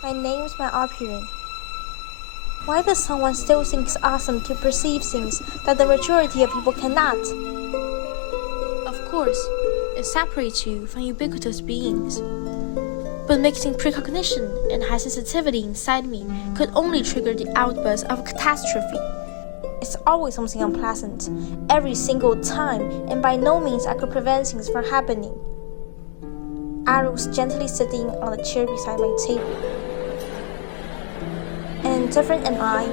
My name's my appearance. Why does someone still think it's awesome to perceive things that the majority of people cannot? Of course, it separates you from ubiquitous beings. But mixing precognition and high sensitivity inside me could only trigger the outburst of a catastrophe. It's always something unpleasant, every single time, and by no means I could prevent things from happening. Ari was gently sitting on the chair beside my table. An indifferent and I,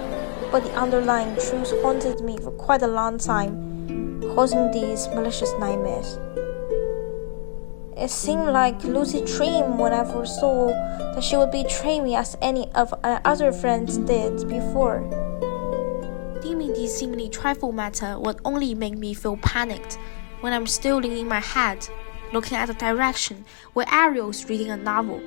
but the underlying truth haunted me for quite a long time, causing these malicious nightmares. It seemed like a lucid dream when I foresaw that she would betray me as any of our other friends did before. Deeming these seemingly trifle matter would only make me feel panicked when I'm still leaning my head, looking at the direction where Ariel's reading a novel.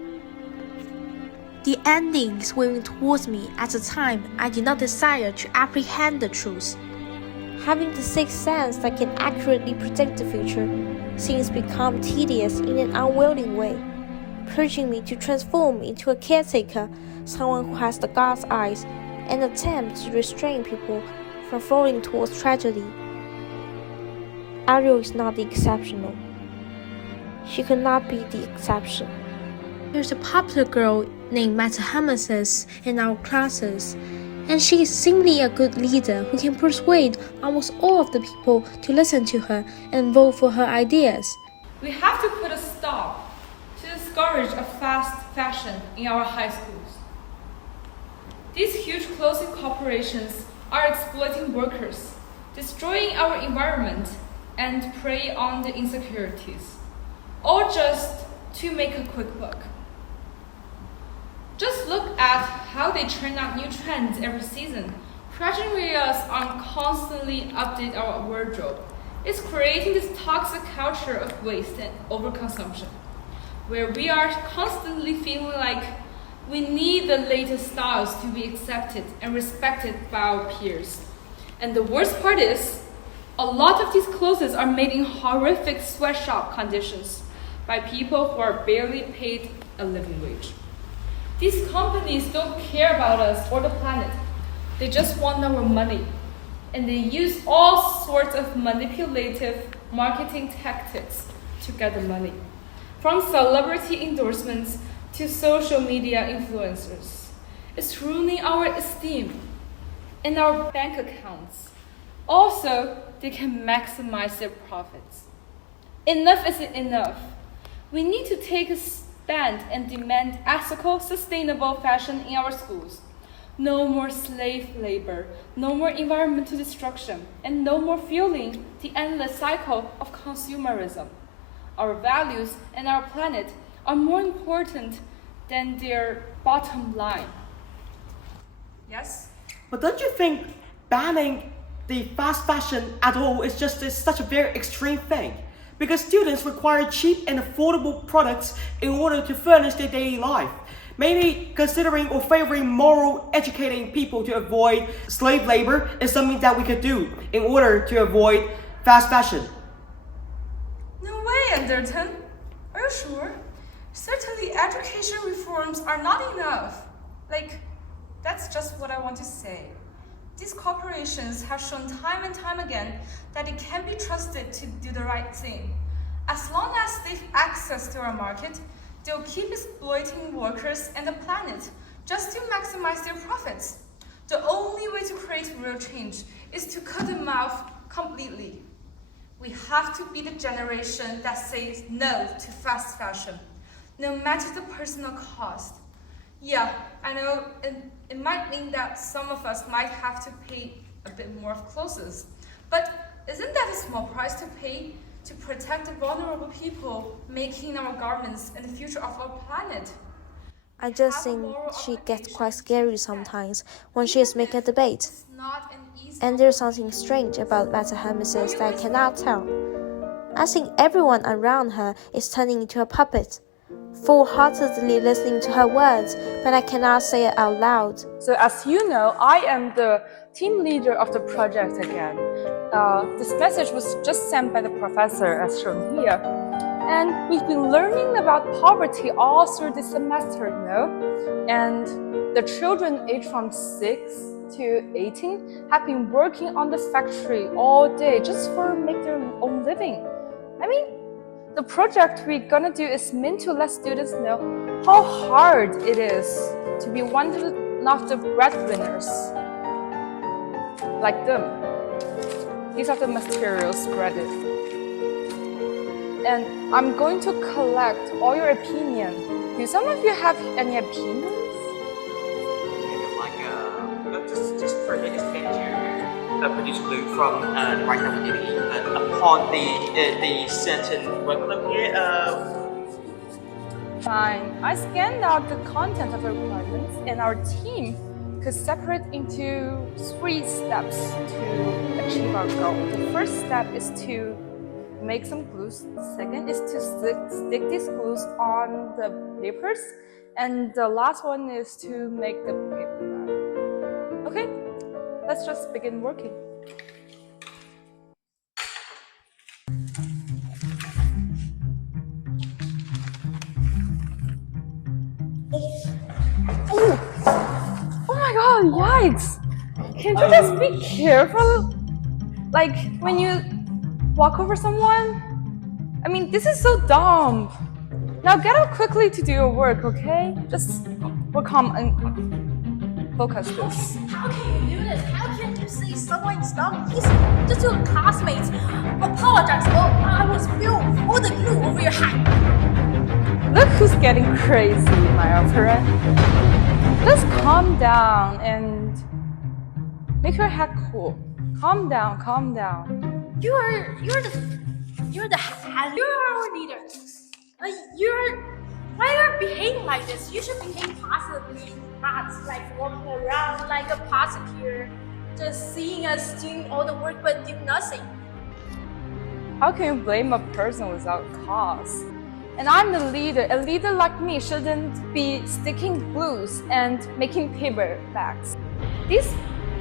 The ending swimming towards me at a time I did not desire to apprehend the truth. Having the sixth sense that can accurately predict the future seems become tedious in an unwilling way, urging me to transform into a caretaker, someone who has the God's eyes, and attempt to restrain people from falling towards tragedy. Ariel is not the exceptional. She could not be the exception. There's a popular girl named Metahemesis in our classes, and she is simply a good leader who can persuade almost all of the people to listen to her and vote for her ideas. We have to put a stop to the scourge of fast fashion in our high schools. These huge clothing corporations are exploiting workers, destroying our environment, and prey on the insecurities, all just to make a quick buck. Just look at how they churn out new trends every season, pressuring us on constantly update our wardrobe. It's creating this toxic culture of waste and overconsumption, where we are constantly feeling like we need the latest styles to be accepted and respected by our peers. And the worst part is, a lot of these clothes are made in horrific sweatshop conditions by people who are barely paid a living wage. These companies don't care about us or the planet. They just want our money. And they use all sorts of manipulative marketing tactics to get the money. From celebrity endorsements to social media influencers. It's ruining our esteem and our bank accounts. Also, they can maximize their profits. Enough is enough. We need to take a stand and demand ethical, sustainable fashion in our schools. No more slave labor, no more environmental destruction, and no more fueling the endless cycle of consumerism. Our values and our planet are more important than their bottom line. Yes? But don't you think banning the fast fashion at all is such a very extreme thing? Because students require cheap and affordable products in order to furnish their daily life. Maybe considering or favoring moral educating people to avoid slave labor is something that we could do in order to avoid fast fashion. No way, Anderton. Are you sure? Certainly education reforms are not enough. That's just what I want to say. These corporations have shown time and time again that they can be trusted to do the right thing. As long as they've access to our market, they'll keep exploiting workers and the planet just to maximize their profits. The only way to create real change is to cut them off completely. We have to be the generation that says no to fast fashion, no matter the personal cost. Yeah, I know it might mean that some of us might have to pay a bit more of clothes, but isn't that a small price to pay to protect the vulnerable people making our garments and the future of our planet? I just think she gets quite scary sometimes when she is making a debate. And there's something strange about Metahemesis that I cannot tell. I think everyone around her is turning into a puppet, full-heartedly listening to her words, but I cannot say it out loud. So as you know, I am the team leader of the project again. This message was just sent by the professor as shown here. And we've been learning about poverty all through this semester, you know? And the children aged from 6 to 18 have been working on the factory all day just for make their own living. I mean, the project we're gonna do is meant to let students know how hard it is to be one of the breadwinners like them. These are the materials spreaded. And I'm going to collect all your opinion. Do some of you have any opinions? Just for me, just get to produce glue from the right activity upon the certain workload here. Fine. I scanned out the content of the requirements, and our team could separate into 3 steps to achieve our goal. The first step is to make some glues. The second is to stick these glues on the papers, and the last one is to make the paper bag. Okay, let's just begin working. Oh my god, yikes! Can't you just be careful? Like when you walk over someone? I mean, this is so dumb. Now get up quickly to do your work, okay? Just work on and focus this. How can you do this? How can you say someone is dumb? He's just your classmates. Apologize, or I will spill all the glue over your hat. Look who's getting crazy, my opera. Just calm down and make your head cool. Calm down, calm down. You're the head. You're our leader. Why you're behaving like this? You should behave positively, not like walking around like a prosecutor, just seeing us doing all the work but do nothing. How can you blame a person without cause? And I'm the leader. A leader like me shouldn't be sticking glues and making paper bags. These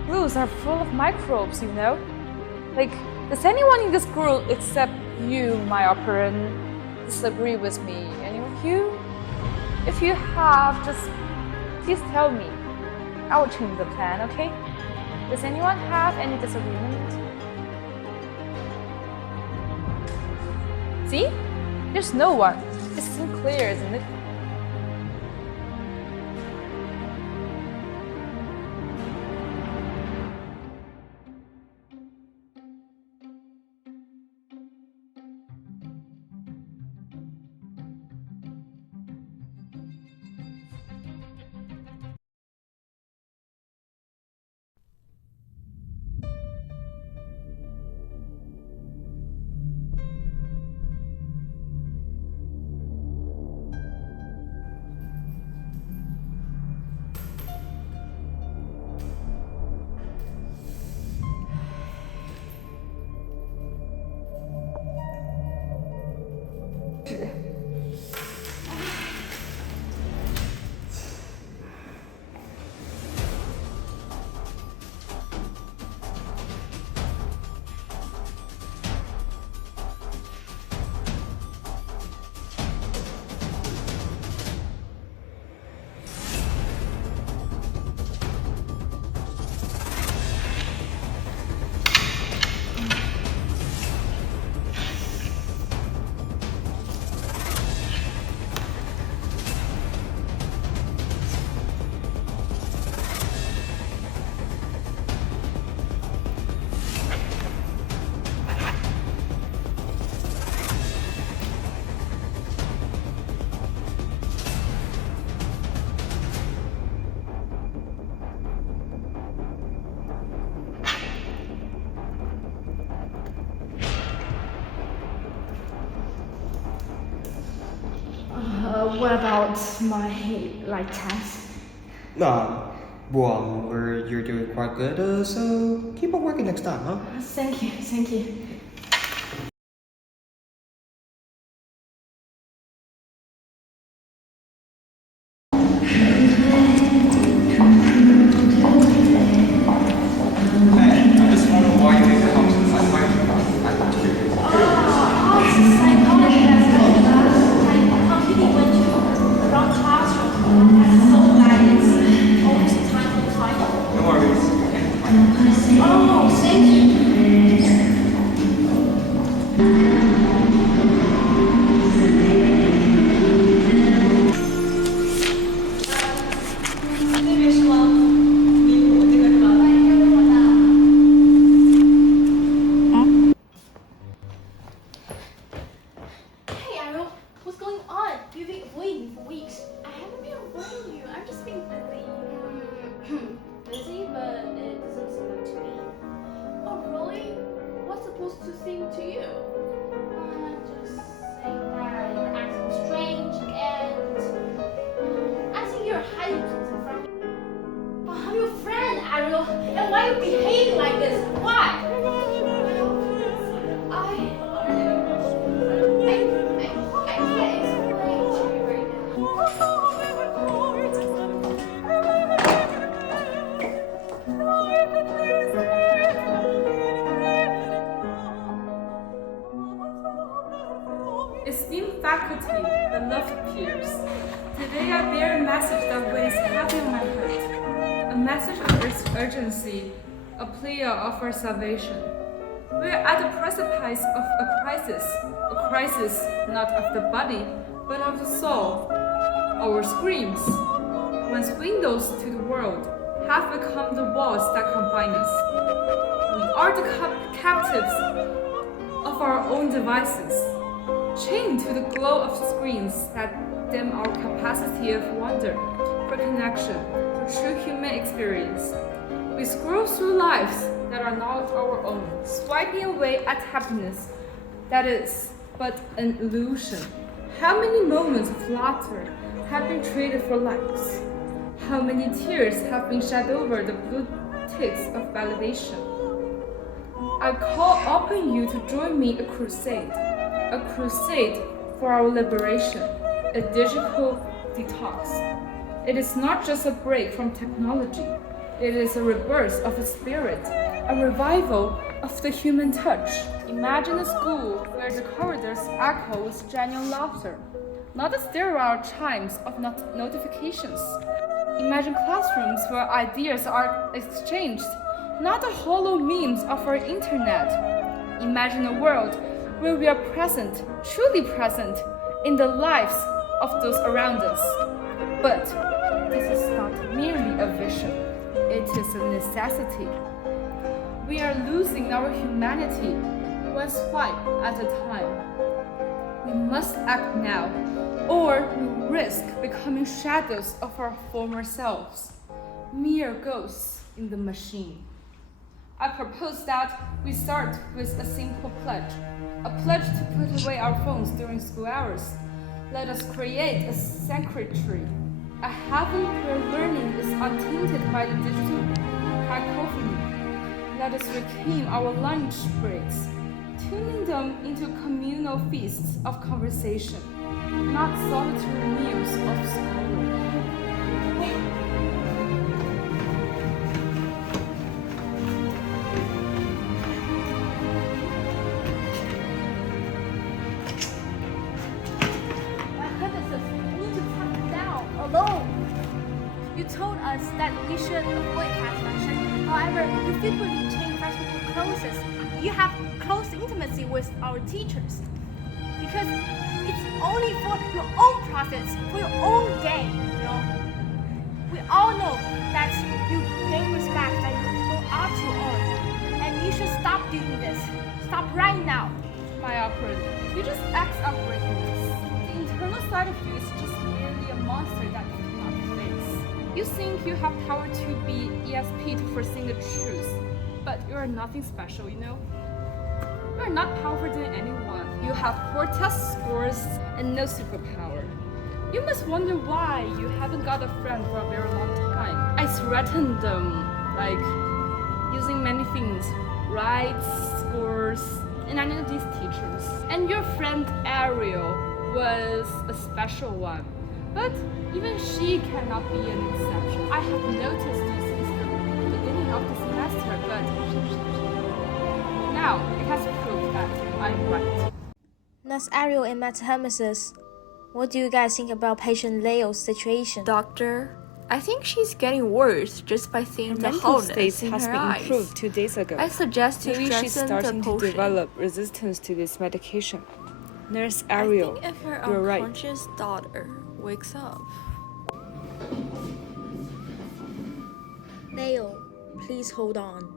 glues are full of microbes, you know? Like, does anyone in this group except you, my operant, disagree with me? Any of you? If you have, just please tell me. I will change the plan, okay? Does anyone have any disagreement? See? There's no one. It's so clear, isn't it? What about my light test? Well, you're doing quite good, so keep on working next time, huh? Thank you, thank you. Busy, but it doesn't seem like to me. Oh, really? What's supposed to seem to you? Just saying that you're acting strange and I think you're hiding something from me. Oh, I'm your friend, Ariel, and why are you behaving like this? Why? I can't explain to you right Esteemed faculty, beloved peers, today I bear a message that weighs heavy on my heart. A message of urgency, a plea of our salvation. We are at the precipice of a crisis not of the body, but of the soul. Our screams, once windows to the world, have become the walls that confine us. We are the captives of our own devices, chained to the glow of screens that dim our capacity of wonder, for connection, for true human experience. We scroll through lives that are not our own, swiping away at happiness that is but an illusion. How many moments of laughter have been traded for likes? How many tears have been shed over the blue ticks of validation? I call upon you to join me a crusade for our liberation, a digital detox. It is not just a break from technology, it is a rebirth of the spirit, a revival of the human touch. Imagine a school where the corridors echo with genuine laughter, not the sterile chimes of notifications. Imagine classrooms where ideas are exchanged, not the hollow memes of our internet. Imagine a world where we are present, truly present, in the lives of those around us. But this is not merely a vision, it is a necessity. We are losing our humanity one swipe at a time. We must act now, or we risk becoming shadows of our former selves, mere ghosts in the machine. I propose that we start with a simple pledge, a pledge to put away our phones during school hours. Let us create a sanctuary, a heaven where learning is untainted by the digital cacophony. Let us reclaim our lunch breaks, tuning them into communal feasts of conversation, not solitary meals of schooling. You told us that we should avoid fast fashion. However, you frequently change fashionable clothes. You have close intimacy with our teachers. Because it's only for your own profits, for your own gain, you know. We all know that you gain respect and you go up to own. And you should stop doing this. Stop right now. My operator, you just act outrageous. The internal side of you is just merely a monster that you cannot face. You think you have power to be ESP to foresee the truth, but you are nothing special, you know? You are not powerful than anyone. You have poor test scores and no superpower. You must wonder why you haven't got a friend for a very long time. I threatened them, like using many things, rights, scores, and I know these teachers. And your friend Ariel was a special one. But even she cannot be an exception. I have noticed this since the beginning of the semester, but now it has proved that I'm right. Nurse Ariel and Metahermesis, what do you guys think about patient Leo's situation? Doctor, I think she's getting worse just by seeing the mental wholeness state in has her been eyes. improved 2 days ago. I suggest you Maybe she's strengthen the starting to potion. develop resistance to this medication. Nurse I Ariel, think if her you're right. unconscious daughter wakes up. Leo, please hold on.